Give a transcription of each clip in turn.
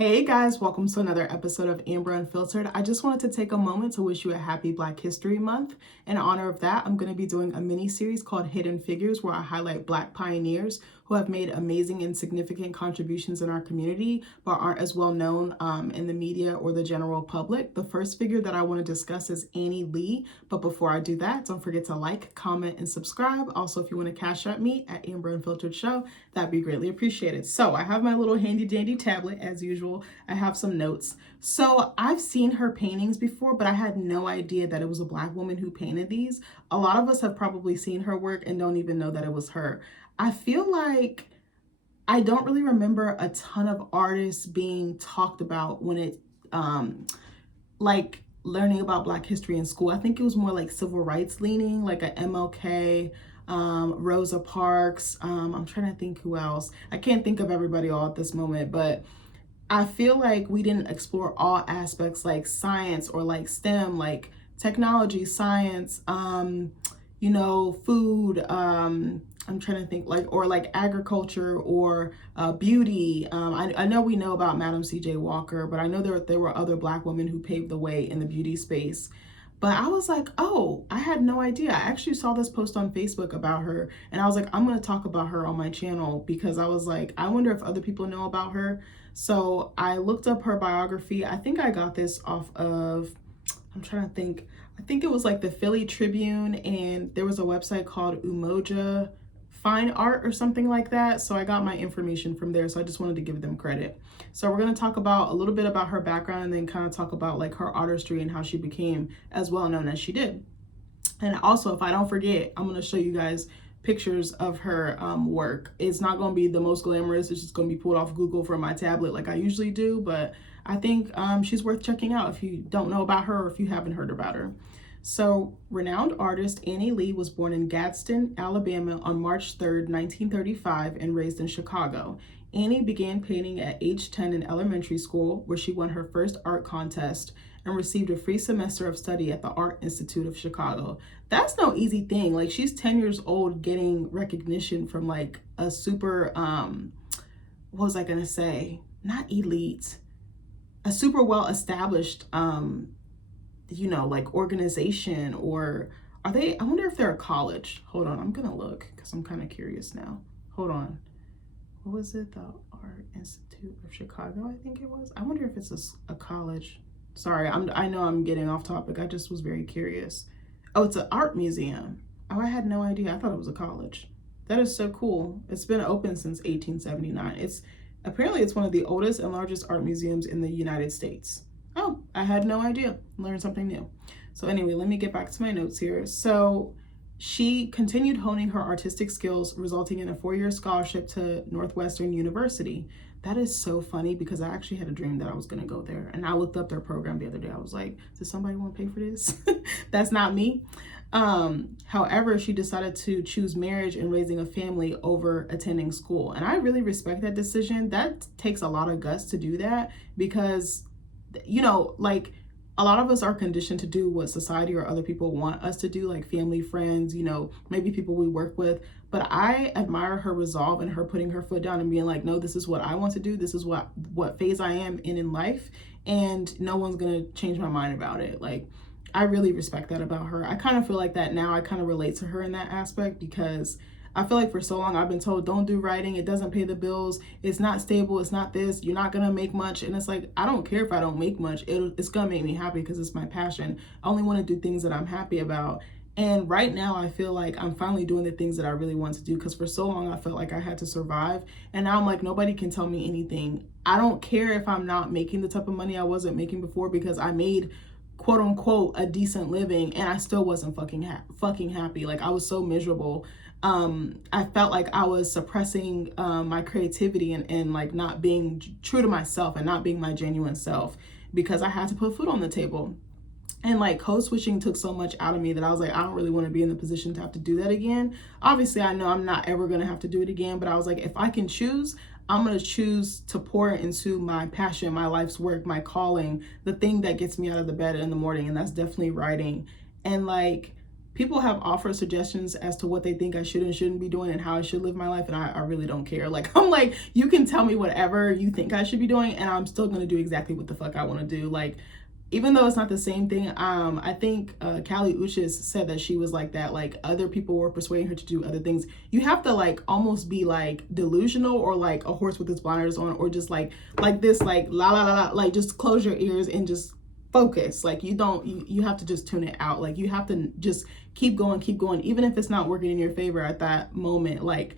Hey guys, welcome to another episode of Amber Unfiltered. I just wanted to take a moment to wish you a happy Black History Month. In honor of that, I'm going to be doing a mini series called Hidden Figures where I highlight Black pioneers who have made amazing and significant contributions in our community but aren't as well known in the media or the general public. The first figure that I want to discuss is Annie Lee, but before I do that, don't forget to like, comment, and subscribe. Also, if you want to cash at me at AmberUnfilteredShow, that'd be greatly appreciated. So I have my little handy dandy tablet as usual. I have some notes. So I've seen her paintings before, but I had no idea that it was a Black woman who painted these. A lot of us have probably seen her work and don't even know that it was her. I feel like I don't really remember a ton of artists being talked about when it, like learning about Black history in school. I think it was more like civil rights leaning, like a MLK, Rosa Parks. I'm trying to think who else. I can't think of everybody all at this moment, but I feel like we didn't explore all aspects like science or like STEM, like technology, science, food, I'm trying to think or like agriculture or beauty. I know we know about Madam C.J. Walker, but I know there were other Black women who paved the way in the beauty space. But I was like, oh, I had no idea. I actually saw this post on Facebook about her, and I was like, I'm going to talk about her on my channel because I was like, I wonder if other people know about her. So I looked up her biography. I think I got this off of, I'm trying to think. I think it was like the Philly Tribune, and there was a website called Umoja Fine Art or something like that. So I got my information from there. So I just wanted to give them credit. So we're going to talk about a little bit about her background and then kind of talk about like her artistry and how she became as well known as she did. And also, if I don't forget, I'm going to show you guys pictures of her work. It's not going to be the most glamorous. It's just going to be pulled off Google from my tablet like I usually do. But I think she's worth checking out if you don't know about her or if you haven't heard about her. So, renowned artist Annie Lee was born in Gadsden, Alabama on March 3rd, 1935, and raised in Chicago. Annie began painting at age 10 in elementary school, where she won her first art contest and received a free semester of study at the Art Institute of Chicago. That's no easy thing. Like, she's 10 years old getting recognition from like a super, what was I gonna say? Not elite, a super well-established, like organization, or are they, I wonder if they're a college. Hold on, I'm gonna look because I'm kind of curious now. Hold on. What was it? The Art Institute of Chicago, I think it was. I wonder if it's a college. Sorry, I know I'm getting off topic. I just was very curious. Oh, it's an art museum. Oh, I had no idea. I thought it was a college. That is so cool. It's been open since 1879. Apparently it's one of the oldest and largest art museums in the United States. Oh, I had no idea. Learned something new. So anyway, let me get back to my notes here. So she continued honing her artistic skills, resulting in a 4-year scholarship to Northwestern University. That is so funny because I actually had a dream that I was going to go there. And I looked up their program the other day. I was like, does somebody want to pay for this? That's not me. However, she decided to choose marriage and raising a family over attending school. And I really respect that decision. That takes a lot of guts to do that because like a lot of us are conditioned to do what society or other people want us to do, like family, friends, maybe people we work with. But I admire her resolve and her putting her foot down and being like, no, this is what I want to do. This is what phase I am in life. And no one's going to change my mind about it. Like, I really respect that about her. I kind of feel like that now. I kind of relate to her in that aspect because I feel like for so long I've been told, don't do writing. It doesn't pay the bills. It's not stable. It's not this. You're not going to make much. And it's like, I don't care if I don't make much. It's going to make me happy because it's my passion. I only want to do things that I'm happy about. And right now I feel like I'm finally doing the things that I really want to do because for so long I felt like I had to survive. And now I'm like, nobody can tell me anything. I don't care if I'm not making the type of money I wasn't making before because I made quote unquote a decent living and I still wasn't fucking happy. Like, I was so miserable. I felt like I was suppressing my creativity and like not being true to myself and not being my genuine self because I had to put food on the table. And like code switching took so much out of me that I was like, I don't really want to be in the position to have to do that again. Obviously, I know I'm not ever going to have to do it again, but I was like, if I can choose, I'm going to choose to pour into my passion, my life's work, my calling, the thing that gets me out of the bed in the morning. And that's definitely writing. And like, people have offered suggestions as to what they think I should and shouldn't be doing and how I should live my life, and I really don't care. Like, I'm like, you can tell me whatever you think I should be doing, and I'm still gonna do exactly what the fuck I want to do. Like, even though it's not the same thing, I think Kali Uchis said that she was like that. Like, other people were persuading her to do other things. You have to like almost be like delusional, or like a horse with its blinders on, or just like this, like la la la la, like just close your ears and just focus. Like, you have to just tune it out. Like, you have to just keep going, even if it's not working in your favor at that moment. Like,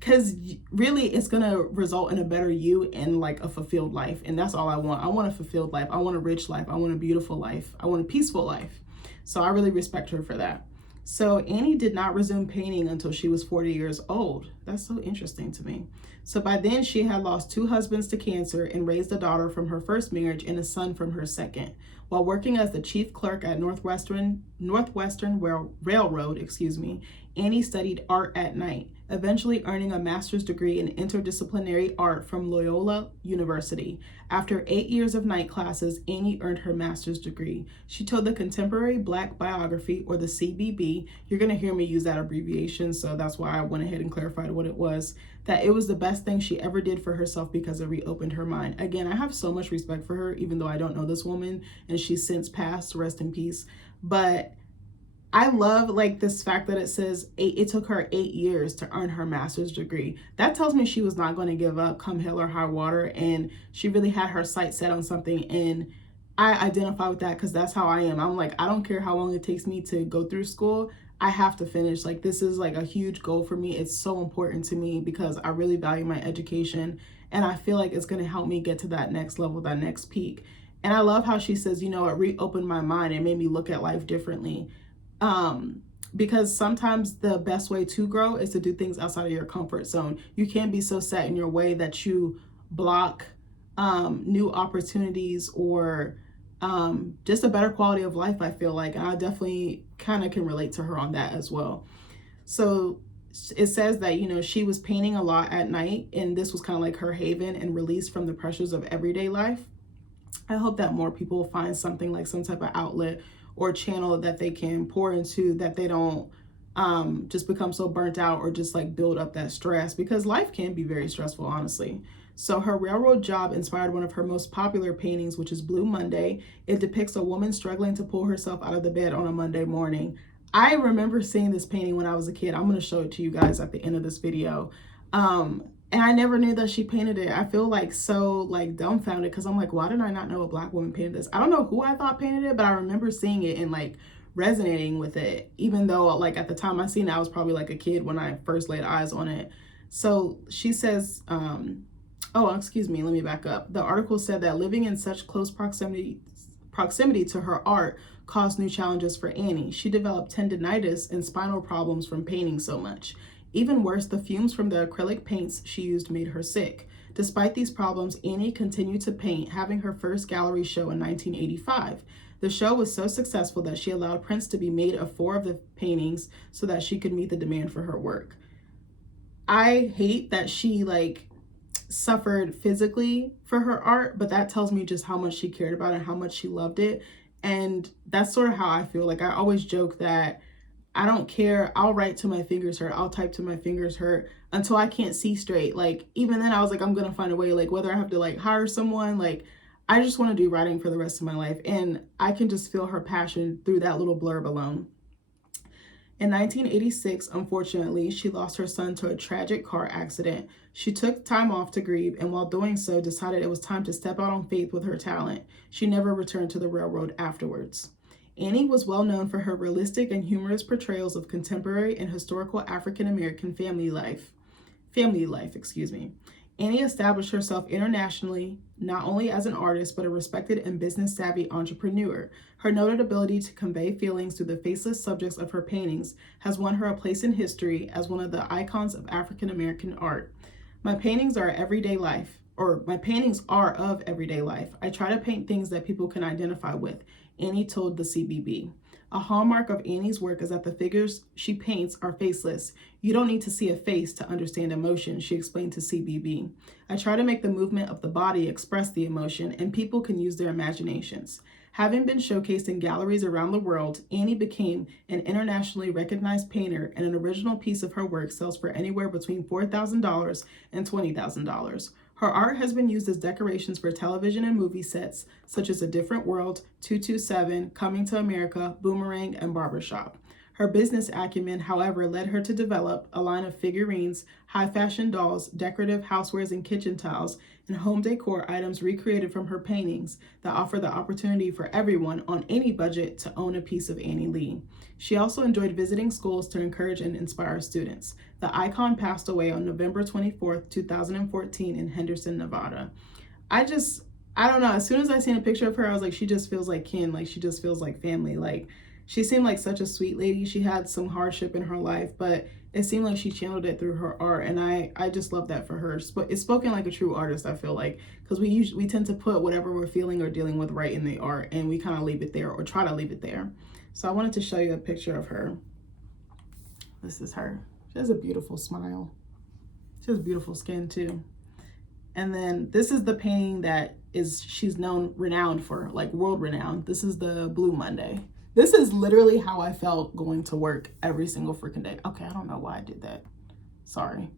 because really it's gonna result in a better you and like a fulfilled life. And that's all I want. I want a fulfilled life. I want a rich life. I want a beautiful life. I want a peaceful life. So I really respect her for that. So Annie did not resume painting until she was 40 years old. That's so interesting to me. So by then she had lost 2 husbands to cancer and raised a daughter from her first marriage and a son from her second. While working as the chief clerk at Northwestern Railroad, Annie studied art at night, eventually earning a master's degree in interdisciplinary art from Loyola University. After 8 years of night classes, Annie earned her master's degree. She told the Contemporary Black Biography, or the CBB, you're going to hear me use that abbreviation, so that's why I went ahead and clarified what it was, that it was the best thing she ever did for herself because it reopened her mind. Again, I have so much respect for her, even though I don't know this woman, and she's since passed, rest in peace. But I love like this fact that it says it took her 8 years to earn her master's degree. That tells me she was not going to give up come hell or high water, and she really had her sights set on something. And I identify with that because that's how I am. I'm like, I don't care how long it takes me to go through school. I have to finish. Like, this is like a huge goal for me. It's so important to me because I really value my education, and I feel like it's going to help me get to that next level, that next peak. And I love how she says, you know, it reopened my mind and made me look at life differently. Because sometimes the best way to grow is to do things outside of your comfort zone. You can't be so set in your way that you block new opportunities or just a better quality of life, I feel like. And I definitely kind of can relate to her on that as well. So it says that, you know, she was painting a lot at night, and this was kind of like her haven and release from the pressures of everyday life. I hope that more people find something like some type of outlet or channel that they can pour into, that they don't just become so burnt out or just like build up that stress, because life can be very stressful, honestly. So her railroad job inspired one of her most popular paintings, which is Blue Monday. It depicts a woman struggling to pull herself out of the bed on a Monday morning. I remember seeing this painting when I was a kid. I'm going to show it to you guys at the end of this video. And I never knew that she painted it. I feel like so like dumbfounded because I'm like, why did I not know a Black woman painted this? I don't know who I thought painted it, but I remember seeing it and like resonating with it, even though like at the time I seen it, I was probably like a kid when I first laid eyes on it. So she says, oh, excuse me, let me back up. The article said that living in such close proximity to her art caused new challenges for Annie. She developed tendinitis and spinal problems from painting so much. Even worse, the fumes from the acrylic paints she used made her sick. Despite these problems, Annie continued to paint, having her first gallery show in 1985. The show was so successful that she allowed prints to be made of 4 of the paintings so that she could meet the demand for her work. I hate that she like suffered physically for her art, but that tells me just how much she cared about it and how much she loved it. And that's sort of how I feel. Like, I always joke that I don't care. I'll write till my fingers hurt. I'll type till my fingers hurt until I can't see straight. Like, even then I was like, I'm going to find a way, like whether I have to like hire someone, like I just want to do writing for the rest of my life. And I can just feel her passion through that little blurb alone. In 1986, unfortunately, she lost her son to a tragic car accident. She took time off to grieve, and while doing so, decided it was time to step out on faith with her talent. She never returned to the railroad afterwards. Annie was well known for her realistic and humorous portrayals of contemporary and historical African American family life. Annie established herself internationally, not only as an artist, but a respected and business-savvy entrepreneur. Her noted ability to convey feelings through the faceless subjects of her paintings has won her a place in history as one of the icons of African American art. My paintings are of everyday life. I try to paint things that people can identify with, Annie told the CBB. A hallmark of Annie's work is that the figures she paints are faceless. You don't need to see a face to understand emotion, she explained to CBB. I try to make the movement of the body express the emotion, and people can use their imaginations. Having been showcased in galleries around the world, Annie became an internationally recognized painter, and an original piece of her work sells for anywhere between $4,000 and $20,000. Her art has been used as decorations for television and movie sets, such as A Different World, 227, Coming to America, Boomerang, and Barbershop. Her business acumen, however, led her to develop a line of figurines, high fashion dolls, decorative housewares and kitchen tiles, and home decor items recreated from her paintings that offer the opportunity for everyone on any budget to own a piece of Annie Lee. She also enjoyed visiting schools to encourage and inspire students. The icon passed away on November 24th, 2014 in Henderson, Nevada. I don't know. As soon as I seen a picture of her, I was like, she just feels like kin. Like, she just feels like family. Like, she seemed like such a sweet lady. She had some hardship in her life, but it seemed like she channeled it through her art, and I just love that for her. It's spoken like a true artist, I feel like, because we tend to put whatever we're feeling or dealing with right in the art, and we kind of leave it there or try to leave it there. So I wanted to show you a picture of her. This is her. She has a beautiful smile. She has beautiful skin too. And then this is the painting that she's renowned for, like world renowned. This is the Blue Monday. This is literally how I felt going to work every single freaking day. Okay, I don't know why I did that. Sorry.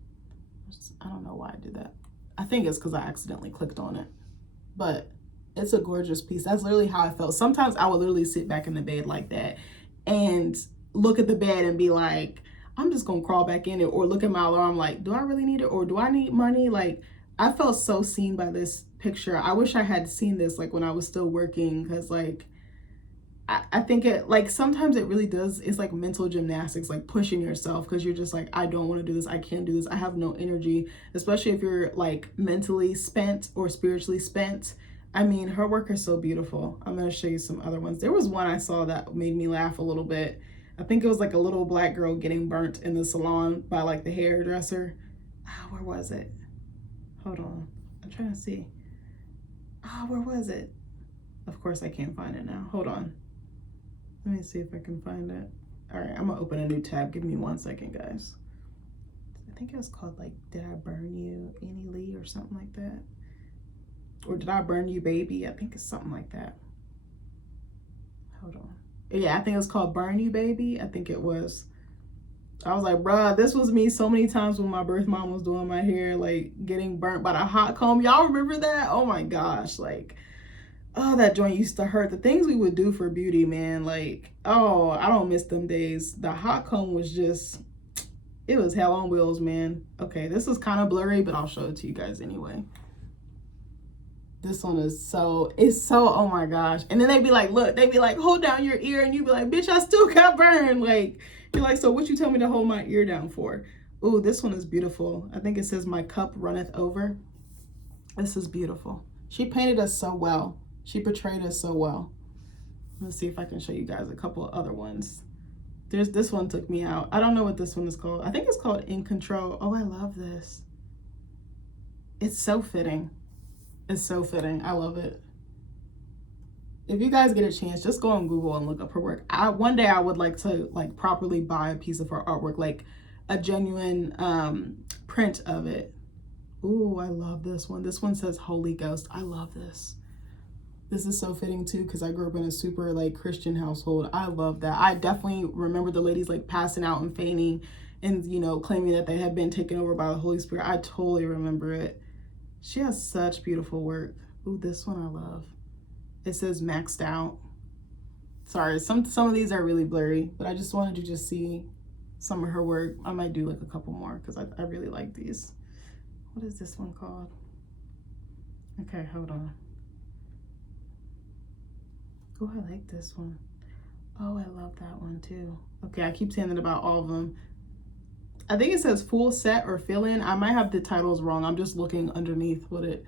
I don't know why I did that. I think it's because I accidentally clicked on it. But it's a gorgeous piece. That's literally how I felt. Sometimes I would literally sit back in the bed like that and look at the bed and be like, I'm just going to crawl back in it, or look at my alarm like, do I really need it, or do I need money? Like, I felt so seen by this picture. I wish I had seen this like when I was still working, because like, I think it, like, sometimes it really does, it's like mental gymnastics, like pushing yourself, because you're just like, I don't want to do this, I can't do this, I have no energy, especially if you're like mentally spent or spiritually spent. I mean, her work is so beautiful. I'm going to show you some other ones. There was one I saw that made me laugh a little bit. I think it was like a little black girl getting burnt in the salon by like the hairdresser. Where was it? Hold on, I'm trying to see. Where was it? Of course I can't find it now. Hold on. Let me see if I can find it. All right, I'm gonna open a new tab. Give me 1 second, guys. I think it was called like, Did I Burn You, Annie Lee, or something like that. Or Did I Burn You, Baby? I think it's something like that. Hold on. Yeah, I think it was called Burn You, Baby. I think it was. I was like, bruh, this was me so many times when my birth mom was doing my hair, like getting burnt by the hot comb. Y'all remember that? Oh my gosh, like, oh, that joint used to hurt. The things we would do for beauty, man. Like, oh, I don't miss them days. The hot comb was just, it was hell on wheels, man. Okay, this is kind of blurry, but I'll show it to you guys anyway. This one is it's so, oh my gosh. And then they'd be like, look, they'd be like, hold down your ear. And you'd be like, bitch, I still got burned. Like, you're like, so what you tell me to hold my ear down for? Oh, this one is beautiful. I think it says, My Cup Runneth Over. This is beautiful. She painted us so well. She portrayed us so well. Let's see if I can show you guys a couple of other ones. This one took me out. I don't know what this one is called. I think it's called In Control. Oh, I love this. It's so fitting. It's so fitting. I love it. If you guys get a chance, just go on Google and look up her work. One day I would like to like properly buy a piece of her artwork, like a genuine print of it. Ooh, I love this one. This one says Holy Ghost. I love this. This is so fitting too, because I grew up in a super like Christian household. I love that. I definitely remember the ladies like passing out and fainting and, you know, claiming that they had been taken over by the Holy Spirit. I totally remember it. She has such beautiful work. Ooh, this one I love. It says Maxed Out. Sorry, some of these are really blurry, but I just wanted to just see some of her work. I might do like a couple more because I really like these. What is this one called? Okay, hold on. Oh, I like this one. Oh, I love that one too. Okay, I keep saying that about all of them. I think it says Full Set or Fill In. I might have the titles wrong. I'm just looking underneath what it,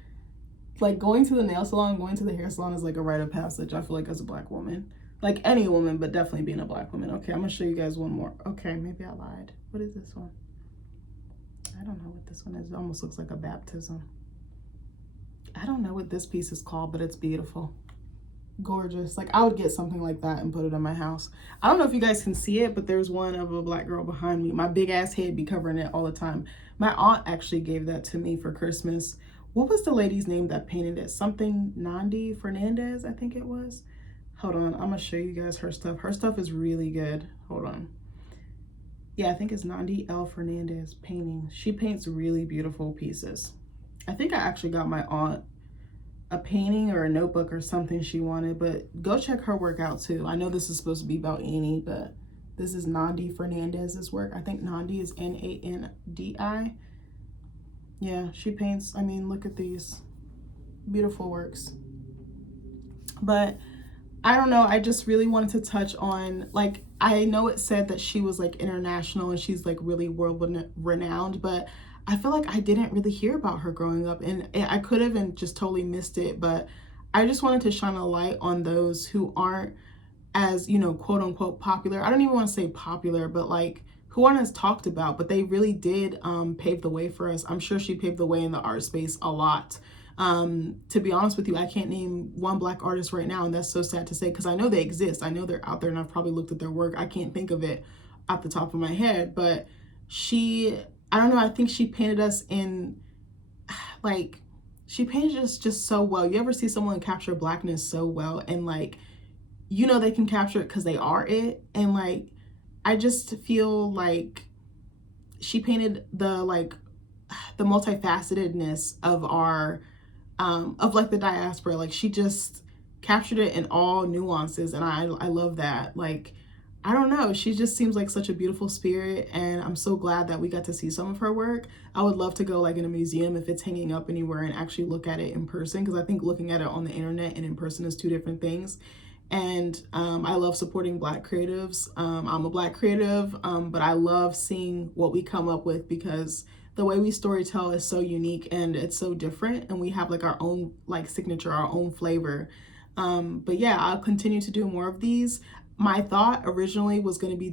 like going to the nail salon, going to the hair salon is like a rite of passage, I feel like, as a Black woman. Like any woman, but definitely being a Black woman. Okay, I'm gonna show you guys one more. Okay, maybe I lied. What is this one? I don't know what this one is. It almost looks like a baptism. I don't know what this piece is called, but it's beautiful. Gorgeous. Like, I would get something like that and put it in my house. I don't know if you guys can see it, but there's one of a Black girl behind me. My big ass head be covering it all the time. My aunt actually gave that to me for Christmas. What was the lady's name that painted it? Something Nandi Fernandez, I think it was. Hold on, I'm gonna show you guys her stuff. Her stuff is really good. Hold on. Yeah, I think it's Nandi L. Fernandez painting. She paints really beautiful pieces. I think I actually got my aunt a painting or a notebook or something she wanted, but go check her work out too. I know this is supposed to be about Annie, but this is Nandi Fernandez's work. I think Nandi is Nandi. Yeah, she paints, I mean, look at these beautiful works. But I don't know, I just really wanted to touch on, like, I know it said that she was like international and she's like really world renowned, but I feel like I didn't really hear about her growing up, and I could have and just totally missed it. But I just wanted to shine a light on those who aren't as, you know, quote unquote popular. I don't even want to say popular, but like who aren't as talked about, but they really did pave the way for us. I'm sure she paved the way in the art space a lot. To be honest with you, I can't name one Black artist right now, and that's so sad to say because I know they exist. I know they're out there, and I've probably looked at their work. I can't think of it off the top of my head, but I don't know, I think she painted us in, like, she painted us just so well. You ever see someone capture Blackness so well, and like, you know, they can capture it because they are it, and like, I just feel like she painted the multifacetedness of our of like the diaspora. Like, she just captured it in all nuances, and I love that. Like, I don't know, she just seems like such a beautiful spirit, and I'm so glad that we got to see some of her work. I would love to go like in a museum if it's hanging up anywhere and actually look at it in person, because I think looking at it on the internet and in person is two different things. And I love supporting Black creatives. I'm a Black creative, but I love seeing what we come up with, because the way we storytell is so unique and it's so different, and we have like our own like signature, our own flavor. But yeah, I'll continue to do more of these. My thought originally was going to be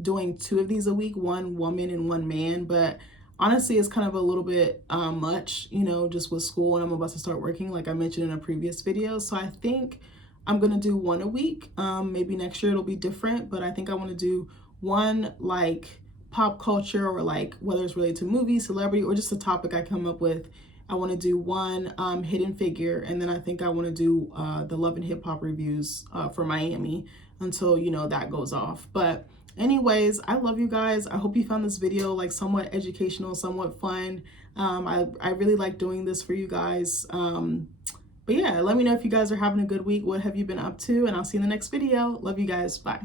doing 2 of these a week, 1 woman and 1 man, but honestly it's kind of a little bit much, you know, just with school, and I'm about to start working like I mentioned in a previous video. So I think I'm gonna do 1 a week. Maybe next year it'll be different, but I think I want to do 1 like pop culture, or like whether it's related to movies, celebrity, or just a topic I come up with. I want to do 1 hidden figure, and then I think I want to do the Love and Hip Hop reviews for Miami until, you know, that goes off. But anyways, I love you guys. I hope you found this video like somewhat educational, somewhat fun. I really like doing this for you guys. But yeah, let me know if you guys are having a good week. What have you been up to? And I'll see you in the next video. Love you guys. Bye.